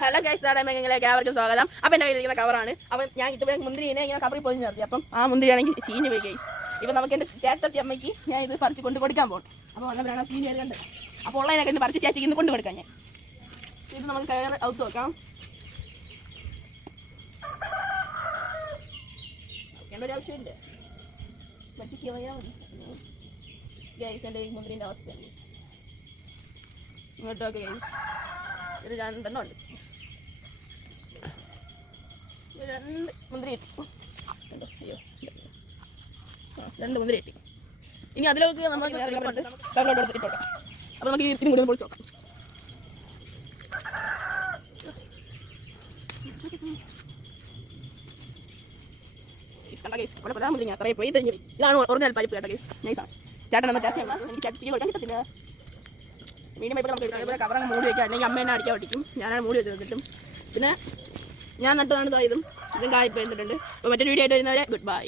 Hello guys, നാടകങ്ങളിലേക്ക് ഏവർക്കും സ്വാഗതം. അപ്പം എൻ്റെ കയ്യിലിരിക്കുന്ന കവറാണ്. അപ്പം ഞാൻ ഇതുവരെ മുന്തിരിനെ ഇങ്ങനെ കവറിൽ പോയി നിർത്തി. അപ്പം ആ മുന്തിരിയാണെങ്കിൽ ചീഞ്ഞ് പോയി ഗൈസ്. ഇപ്പം നമുക്ക് എൻ്റെ ചേട്ടത്തി അമ്മയ്ക്ക് ഞാൻ ഇത് പറിച്ച് കൊണ്ട് കൊടുക്കാൻ പോകും. അപ്പോൾ വന്നവരാണ് ചീഞ്ഞ് വരുന്നുണ്ട്. അപ്പോൾ ഉള്ളതിനൊക്കെ ഇന്ന് പറിച്ച് ചേച്ചിക്ക് ഇന്ന് കൊണ്ട് കൊടുക്കാം. ഞാൻ ഇത് നമുക്ക് കയർ ഔത്ത് വെക്കാം. വെക്കേണ്ട ഒരു ആവശ്യമില്ല. പച്ചയ്ക്ക് പോയാൽ മതി ഗൈസ്. എൻ്റെ ഈ മുന്തിരിൻ്റെ അവസ്ഥയാണ് ഇങ്ങോട്ടൊക്കെ ഗൈസ്. ഇത് രണ്ടെണ്ണം ഉണ്ട്. രണ്ട് മുന്തിരി കിട്ടി. അയ്യോ, രണ്ട് മുന്തിരി കിട്ടി. ഇനി അതിലേക്ക് നമുക്ക് കവറിലോട്ട് എടുത്തിട്ടോട്ടെ. അപ്പോൾ നമുക്ക് ഇതിനും കൂടി പൊളിച്ച് നോക്കാം. കണ്ട ഗൈസ്, അവിടെ പറയാൻ പറ്റില്ല. അത്രയും പോയി തെഞ്ഞു പോയി. ഇതാണ് ഒറിജിനൽ പരിപ്പ് കേട്ടോ ഗൈസ്. നൈസാണ്. ചേട്ടൻ എന്ന ടേസ്റ്റ് ആണ്. എനിക്ക് ചട്ടിക്ക് കൊടുക്കാൻ കിട്ടത്തില്ല. മീനും ഇപ്പോൾ നമുക്ക് അതേപോലെ കവറങ്ങ് മൂടി വയ്ക്കാം. അല്ലെങ്കിൽ അമ്മ എന്നെ അടിക്കാൻ പറ്റിക്കും. ഞാനാണ് മൂടി വെച്ച് വെച്ചിട്ടും. പിന്നെ ഞാൻ നട്ടതാണ് ഇതും കായ്പ എന്നിട്ടുണ്ട്. അപ്പോൾ മറ്റൊരു വീഡിയോ ആയിട്ട് വരുന്നവരെ ഗുഡ് ബൈ.